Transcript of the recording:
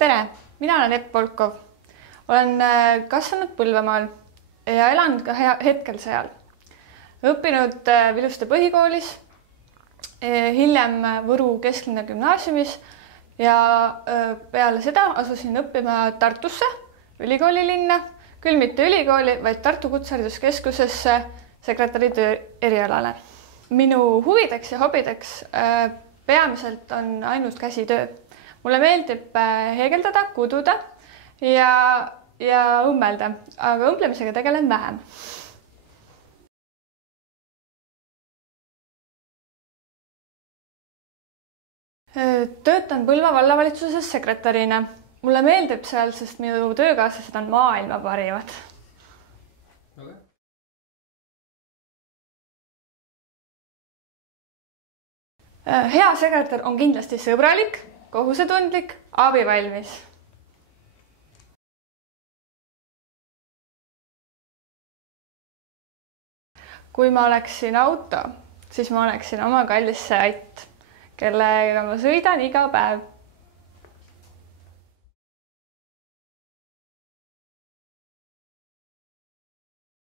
Tere, mina olen Epp Volkov. Olen kasvanud Põlvamaal ja elan ka hetkel seal. Õppinud Viluste põhikoolis, hiljem Võru kesklinna gümnaasiumis ja peale seda asusin õppima Tartusse, ülikoolilinna, küll mitte ülikooli, vaid Tartu Kutsehariduskeskusesse sekretäritöö erialale. Minu huvideks ja hobideks peamiselt on ainult käsitöö. Mulle meeldib heegeldada, kududa ja õmmelda, aga õmblemisega tegelen vähem. Töötan Põlva vallavalitsuses sekretärina. Mulle meeldib seal, sest minu töökaaslased on maailma parimad. Hea sekretär on kindlasti sõbralik, kohusetundlik, abivalmis. Kui ma oleksin auto, siis ma oleksin oma kallis Seat, kellega ma sõidan iga päev.